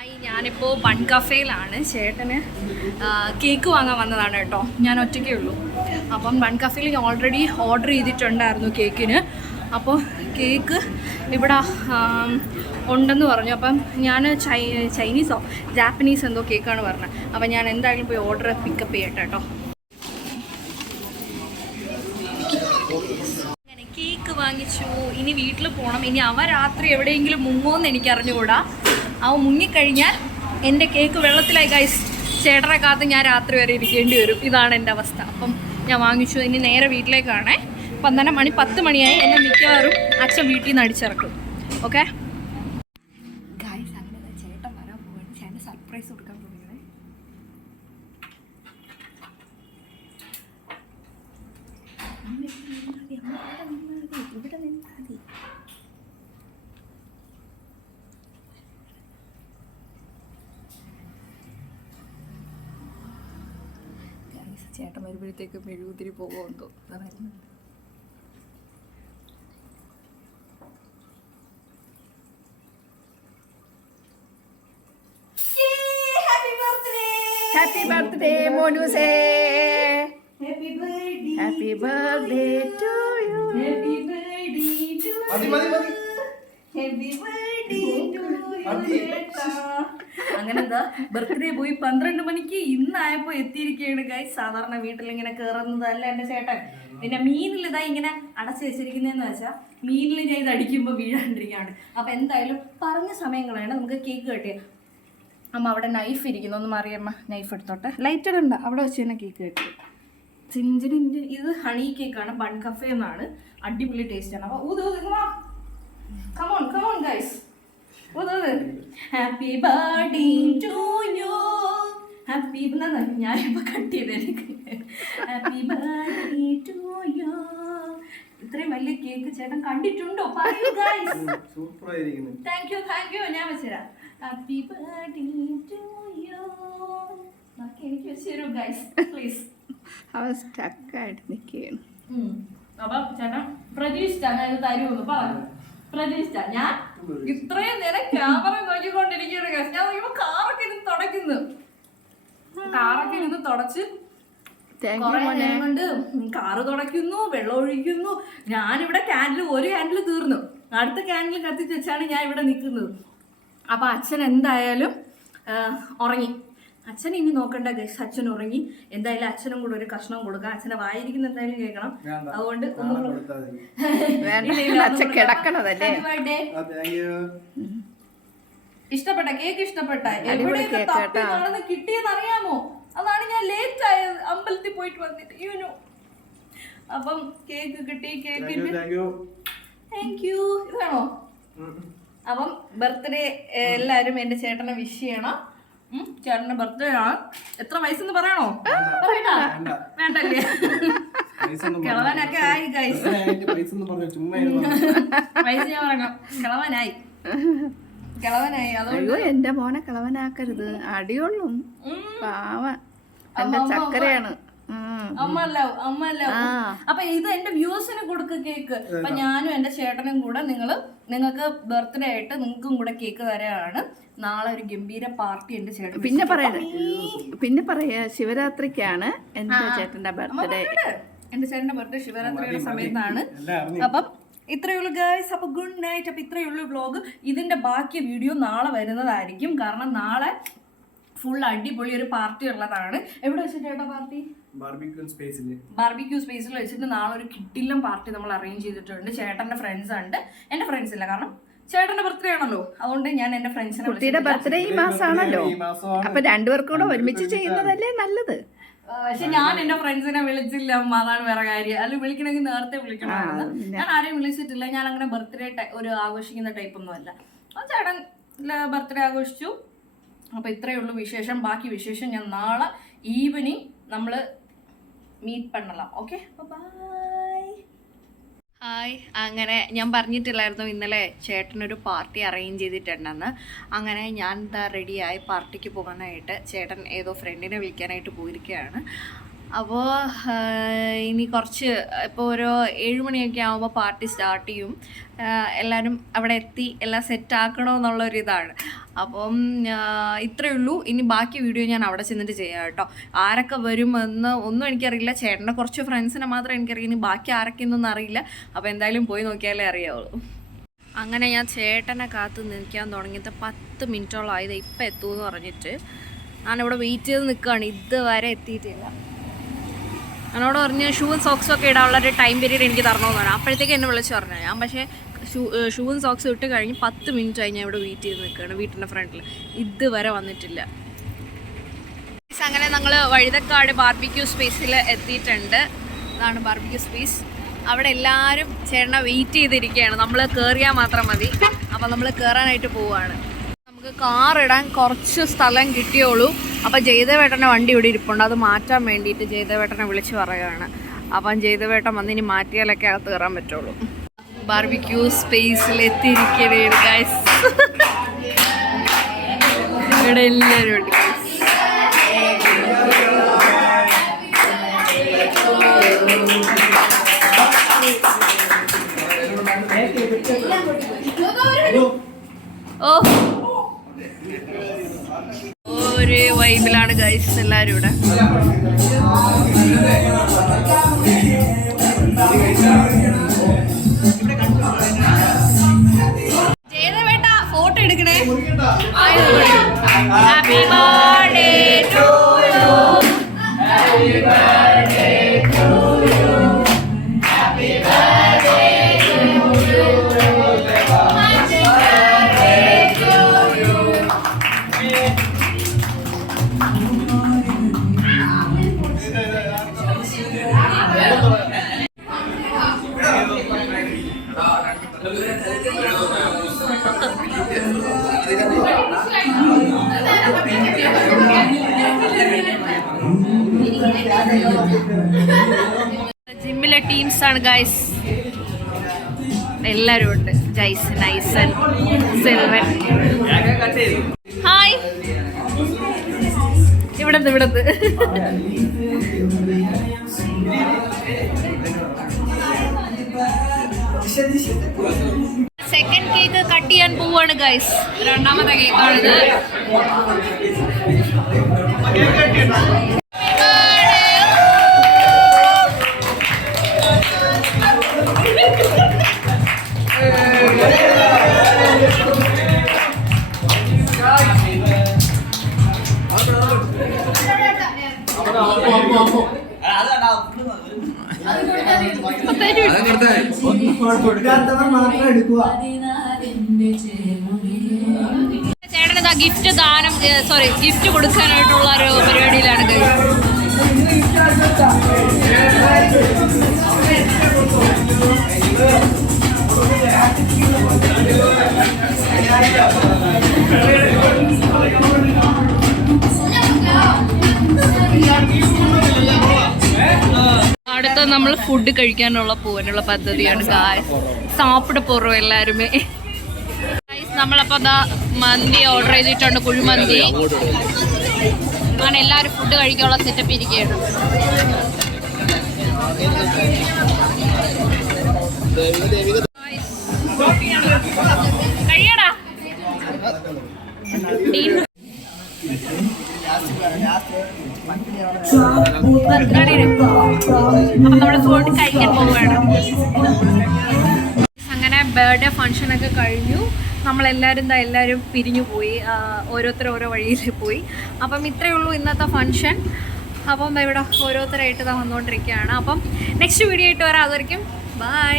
Hi ഞാനിപ്പോൾ bun കഫേയിലാണ് ചേട്ടന് cake വാങ്ങാൻ വന്നതാണ് കേട്ടോ. ഞാൻ ഒറ്റയ്ക്കേ ഉള്ളൂ. അപ്പം ബൺ കഫേയിൽ ഓൾറെഡി ഓർഡർ ചെയ്തിട്ടുണ്ടായിരുന്നു കേക്കിന്. അപ്പോൾ കേക്ക് ഇവിടെ ഉണ്ടെന്ന് പറഞ്ഞു. അപ്പം ഞാൻ ചൈ ചൈനീസോ ജാപ്പനീസ് എന്തോ കേക്കാണ് പറഞ്ഞത്. അപ്പം ഞാൻ എന്തായാലും പോയി ഓർഡർ പിക്കപ്പ് ചെയ്യട്ടെ കേട്ടോ. കേക്ക് വാങ്ങിച്ചു. ഇനി വീട്ടിൽ പോകണം ഇനി അവ രാത്രി എവിടെയെങ്കിലും മുങ്ങോന്ന് എനിക്ക് അറിഞ്ഞുകൂടാ അവ മുങ്ങിക്കഴിഞ്ഞാൽ എന്റെ കേക്ക് വെള്ളത്തിലായി. ഗൈസ് ചേട്ടനെ കാത്ത് ഞാൻ രാത്രി വരെ ഇരിക്കേണ്ടി വരും. ഇതാണ് എന്റെ അവസ്ഥ. അപ്പം ഞാൻ വാങ്ങിച്ചു. ഇനി നേരെ വീട്ടിലേക്കാണേ. പന്ത്രണ്ട് മണി പത്ത് മണിയായി. എന്നെ മിക്കവാറും അച്ഛൻ വീട്ടിൽ നിന്ന് അടിച്ചിറക്കും. ഓക്കെ സർപ്രൈസ് കൊടുക്കാൻ പോവുകയാണ് ഇവിടെ നിന്നാൽ Guys, ചേട്ടൻ വരുമ്പോഴത്തേക്ക് മെഴുകുതിരി പോകുമെന്തോ ഇതാ വരുന്നുണ്ട് ഹാപ്പി ബർത്ത്ഡേ മോനുസേ ഹാപ്പി ബർത്ത്ഡേ ടു യു മതി മതി മതി. അങ്ങനെ എന്താ ബർത്ത്ഡേ പോയി പന്ത്രണ്ട് മണിക്ക് ഇന്നായപ്പോ എത്തിയിരിക്കുകയാണ് ഗൈ സാധാരണ വീട്ടിൽ ഇങ്ങനെ കയറുന്നതല്ല എന്റെ ചേട്ടൻ. പിന്നെ മീനിൽ ഇതാ ഇങ്ങനെ അടച്ചു വെച്ചിരിക്കുന്നതെന്ന് വെച്ചാൽ മീനിൽ ഞാൻ ഇത് അടിക്കുമ്പോൾ വീഴാണ്ടിരിക്കുകയാണ്. അപ്പൊ എന്തായാലും പറഞ്ഞ സമയങ്ങളാണ് നമുക്ക് കേക്ക് കെട്ടിയ. അമ്മ അവിടെ നൈഫ് ഇരിക്കുന്നു. ഒന്ന് മാറിയമ്മ നൈഫ് എടുത്തോട്ടെ. ലൈറ്റർ ഉണ്ട് അവിടെ വെച്ച് തന്നെ കേക്ക് കെട്ടി. ചിഞ്ചിനിന്റെ ഇത് ഹണി കേക്കാണ് ബൺ കഫേ എന്നാണ്. അടിപൊളി ടേസ്റ്റ് ആണ്. അപ്പോൾ ഊത് come on come on guys happy birthday to you happy ഞാനിപ്പോൾ കട്ട് ചെയ്തേക്ക് ഹാപ്പി ബർത്ത്ഡേ ടു യു ഇത്രയും വലിയ കേക്ക് ചേട്ടൻ കണ്ടിട്ടുണ്ടോ? പറയൂ ഗൈസ് സൂപ്പർ ആയിരിക്കുന്നു താങ്ക് യു താങ്ക് യു ഞാൻ വെച്ചുതരാം. ഹാപ്പി ബർത്ത്ഡേ ടു യു ബാക്കി എനിക്ക് വെച്ച് തരൂ ഗൈസ് പ്ലീസ് അവ സ്റ്റക്കായിട്ട് നിൽക്കുകയാണ്. അപ്പം ചേട്ടൻ പ്രതീക്ഷിച്ച ഞാൻ ഇത് തരുമെന്ന് പറഞ്ഞു. പ്രതീക്ഷിച്ച. ഞാൻ ഇത്രയും നേരം ക്യാമറ നോക്കിക്കൊണ്ടിരിക്കുകയാണ് guys. ഞാൻ നോക്കിയപ്പോ കാറൊക്കെ ഇരുന്ന് തുടയ്ക്കുന്നു. കാറൊക്കെ ഇരുന്ന് തുടച്ച് കൊണ്ട് കാറ് തുടയ്ക്കുന്നു വെള്ളം ഒഴിക്കുന്നു. ഞാനിവിടെ ക്യാൻഡിൽ ഒരു ക്യാൻഡിൽ തീർന്നു. അടുത്ത ക്യാൻഡിൽ കത്തിച്ച് വെച്ചാണ് ഞാൻ ഇവിടെ നിൽക്കുന്നത്. അപ്പൊ അച്ഛൻ എന്തായാലും ഉറങ്ങി. അച്ഛൻ ഇനി നോക്കണ്ട ഗസ് അച്ഛൻ ഉറങ്ങി. എന്തായാലും അച്ഛനും കൂടെ ഒരു കഷ്ണം കൊടുക്കാം. അച്ഛനെ വായിരിക്കുന്ന എന്തായാലും കേൾക്കണം. അതുകൊണ്ട് ഇഷ്ടപ്പെട്ട കേക്ക് ഇഷ്ടപ്പെട്ട. എവിടെയൊക്കെ. കിട്ടിയെന്ന് അറിയാമോ അതാണ് ഞാൻ ലേറ്റ് ആയത്. അമ്പലത്തിൽ പോയിട്ട് വന്നിട്ട്. യൂനു. അപ്പം കേക്ക് കിട്ടി കേക്ക് താങ്ക് യു ഇതാണോ അപ്പം ബർത്ത്ഡേ എല്ലാരും എന്റെ ചേട്ടനെ വിഷ് ചെയ്യണം. ചേട്ടന്റെ ബർത്ത്ഡേ ആണ് എത്ര വയസ്സെന്ന് പറയണോ. വേണ്ടല്ലേ. കിളവനൊക്കെ ആയി ഗൈസ് ഞാൻ പറഞ്ഞു. പൈസ ഞാൻ പറയാം കിളവനായി. കിളവനായി അയ്യോ എന്റെ മോനെ കിളവനാക്കരുത്. അടിയുള്ളും. പാവ. എന്റെ ചക്കരയാണ്. ഉം. ലവ് അമ്മ ലവ് അപ്പൊ ഇത് എന്റെ വ്യൂസിന് കൊടുക്ക കേക്ക് അപ്പൊ ഞാനും എന്റെ ചേട്ടനും കൂടെ നിങ്ങൾ നിങ്ങൾക്ക് ബർത്ത്ഡേ ആയിട്ട് നിങ്ങൾക്കും കൂടെ കേക്ക് തരാണ്. നാളെ ഒരു ഗംഭീര പാർട്ടി എന്റെ ചേട്ടൻ പിന്നെ പറയണേ പിന്നെ പറയാ. ശിവരാത്രിക്കാണ് എന്റെ ചേട്ടന്റെ ബർത്ത്ഡേ. എന്റെ ചേട്ടന്റെ ബർത്ത്ഡേ ശിവരാത്രിയുടെ സമയത്താണ്. അപ്പം ഇത്രയേ ഉള്ളൂ ഗൈസ് അപ്പൊ ഗുഡ് നൈറ്റ് അപ്പൊ ഇത്രയേ ഉള്ളൂ വ്ലോഗ് ഇതിന്റെ ബാക്കി വീഡിയോ നാളെ വരുന്നതായിരിക്കും. കാരണം നാളെ ഫുൾ അടിപൊളി ഒരു പാർട്ടി ഉള്ളതാണ്. എവിടെ വെച്ചിട്ട് ചേട്ടാ പാർട്ടി? ബാർബിക്യൂ സ്പേസിൽ വെച്ചിട്ട് നാളെ ഒരു കിട്ടില്ലം പാർട്ടി നമ്മൾ അറേഞ്ച് ചെയ്തിട്ടുണ്ട്. ചേട്ടന്റെ ഫ്രണ്ട്സ് ഉണ്ട്. എന്റെ ഫ്രണ്ട്സ് ഇല്ല കാരണം ചേട്ടന്റെ ബർത്ത്ഡേ ആണല്ലോ. അതുകൊണ്ട് ഞാൻ എന്റെ ഫ്രണ്ട്സിനെ കുട്ടിയുടെ ബർത്ത്ഡേ ഈ മാസമാണല്ലോ അപ്പൊ രണ്ടുപേർക്കും കൂടെ ഒരുമിച്ച് ചെയ്യുന്നതല്ലേ നല്ലത്? പക്ഷെ ഞാൻ എന്റെ ഫ്രണ്ട്സിനെ വിളിച്ചില്ല. അമ്മ അതാണ് വേറെ കാര്യം. അല്ല വിളിക്കണമെങ്കിൽ നേരത്തെ വിളിക്കണമായിരുന്നു. ഞാൻ ആരെയും വിളിച്ചിട്ടില്ല. ഞാൻ അങ്ങനെ ബർത്ത്ഡേ ഒരു ആഘോഷിക്കുന്ന ടൈപ്പ് ഒന്നും അല്ല ആ ചേട്ടൻ ബർത്ത്ഡേ ആഘോഷിച്ചു. അപ്പൊ ഇത്രയേ ഉള്ളൂ വിശേഷം. ബാക്കി വിശേഷം ഞാൻ നാളെ ഈവനിങ് നമ്മൾ മീറ്റ് പണ്ണലാം. ഓക്കെ ബൈ ഹായ് അങ്ങനെ ഞാൻ പറഞ്ഞിട്ടില്ലായിരുന്നു ഇന്നലെ ചേട്ടനൊരു പാർട്ടി അറേഞ്ച് ചെയ്തിട്ടുണ്ടെന്ന്. അങ്ങനെ ഞാൻ എന്താ റെഡിയായി പാർട്ടിക്ക് പോകാനായിട്ട് ചേട്ടൻ ഏതോ ഫ്രണ്ടിനെ വിളിക്കാനായിട്ട് പോയിരിക്കുകയാണ്. അപ്പോൾ ഇനി കുറച്ച് ഇപ്പോൾ ഒരു ഏഴുമണിയൊക്കെ ആകുമ്പോൾ പാർട്ടി സ്റ്റാർട്ട് ചെയ്യും. എല്ലാവരും അവിടെ എത്തി എല്ലാം സെറ്റ് ആക്കണമെന്നുള്ളൊരിതാണ് അപ്പം ഇത്രയേ ഉള്ളൂ. ഇനി ബാക്കി വീഡിയോ ഞാൻ അവിടെ ചെന്നിട്ട് ചെയ്യാം കേട്ടോ. ആരൊക്കെ വരുമെന്ന് ഒന്നും എനിക്കറിയില്ല. ചേട്ടന്റെ കുറച്ച് ഫ്രണ്ട്സിനെ മാത്രമേ എനിക്കറിയാം. ഇനി ബാക്കി ആരൊക്കെ എന്നൊന്നും അറിയില്ല. അപ്പോൾ എന്തായാലും പോയി നോക്കിയാലേ അറിയാവുള്ളൂ. അങ്ങനെ ഞാൻ ചേട്ടനെ കാത്ത് നിൽക്കാൻ തുടങ്ങിയിട്ട് പത്ത് മിനിറ്റോളം ആയത് ഇപ്പം എത്തുമെന്ന് പറഞ്ഞിട്ട്. ഞാനിവിടെ വെയിറ്റ് ചെയ്ത് നിൽക്കുകയാണ്. ഇതുവരെ എത്തിയിട്ടില്ല. എന്നോട് പറഞ്ഞ് ഷൂവും സോക്സും ഒക്കെ ഇടാനുള്ള ഒരു ടൈം പീരീഡ് എനിക്ക് തരണമെന്നാണ്. അപ്പോഴത്തേക്ക് എന്നെ വിളിച്ച് പറഞ്ഞു. ഞാൻ പക്ഷേ ഷൂ ഷൂവും സോക്സും ഇട്ട് കഴിഞ്ഞ് പത്ത് മിനിറ്റ് ആയി ഞാൻ ഇവിടെ വെയിറ്റ് ചെയ്ത് നിൽക്കുകയാണ് വീട്ടിന്റെ ഫ്രണ്ടിൽ ഇതുവരെ വന്നിട്ടില്ല. അങ്ങനെ നമ്മൾ വഴുതക്കാട് ബാർബിക്യൂ സ്പേസിൽ എത്തിയിട്ടുണ്ട്. അതാണ് ബാർബിക്യൂ സ്പേസ് അവിടെ എല്ലാവരും ചേട്ടനെ വെയിറ്റ് ചെയ്തിരിക്കുകയാണ്. നമ്മൾ കയറിയാൽ മാത്രം മതി. അപ്പോൾ നമ്മൾ കയറാനായിട്ട് പോവുകയാണ്. നമുക്ക് കാർ ഇടാൻ കുറച്ച് സ്ഥലം കിട്ടിയോളൂ. അപ്പോൾ ജയദേവേട്ടന്റെ വണ്ടി ഇവിടെ ഇരിപ്പുണ്ട്. അത് മാറ്റാൻ വേണ്ടിയിട്ട് ജയദേവേട്ടനെ വിളിച്ച് പറയുകയാണ്. അപ്പം ജയദേവേട്ടൻ വന്ന് ഇനി മാറ്റിയാലൊക്കെ അകത്ത് കയറാൻ പറ്റുള്ളൂ. ബാർബിക്യൂ സ്പേസിൽ എത്തിയിരിക്കുകയാണ് ഗൈസ് ഇവിടെ എല്ലാവരും ഉണ്ട്. ഓ. വൈബിലാണ് ഗൈസ് എല്ലാരും ഇവിടെ. ജയദേവേട്ട ഫോട്ടോ എടുക്കണേ. ഹാപ്പി ബർത്ത്ഡേ ടു ജിമ്മിലെ എല്ലാരും ഉണ്ട്. ജൈസൻ ഐസൻ സെൽവൻ. ഹായ്. ഇവിടത്ത് ഇവിടത്ത് സെക്കൻഡ് കേക്ക് കട്ട് ചെയ്യാൻ പോവാണ് ഗൈസ് രണ്ടാമത്തെ കേക്കാണിത് ചേട്ടനത് ഗിഫ്റ്റ് ദാനം സോറി ഗിഫ്റ്റ് കൊടുക്കാനായിട്ടുള്ള ഒരു പരിപാടിയിലാണ് guys. അടുത്ത നമ്മൾ ഫുഡ് കഴിക്കാനുള്ള പോകാനുള്ള പദ്ധതിയാണ് സാപ്പിട പോറോ എല്ലാരുമേ. നമ്മളപ്പോ അതാ മന്തി ഓർഡർ ചെയ്തിട്ടുണ്ട് കുഴിമന്തി അങ്ങനെ എല്ലാവരും ഫുഡ് കഴിക്കാനുള്ള സെറ്റപ്പ് ഇരിക്കുകയാണ്. കഴിയടാ നമ്മൾ ഫുഡ് കഴിക്കാൻ പോവുകയാണ് അങ്ങനെ ബർത്ത്ഡേ ഒക്കെ കഴിഞ്ഞു. നമ്മളെല്ലാവരും എന്താ എല്ലാവരും പിരിഞ്ഞു പോയി. ഓരോരുത്തർ ഓരോ വഴിയിൽ പോയി. അപ്പം ഇത്രയേ ഉള്ളൂ ഇന്നത്തെ ഫങ്ഷൻ അപ്പം ഇവിടെ ഓരോരുത്തരായിട്ട് ഇതാ വന്നുകൊണ്ടിരിക്കുകയാണ് അപ്പം നെക്സ്റ്റ് വീഡിയോ ആയിട്ട് വരാം. അതായിരിക്കും ബൈ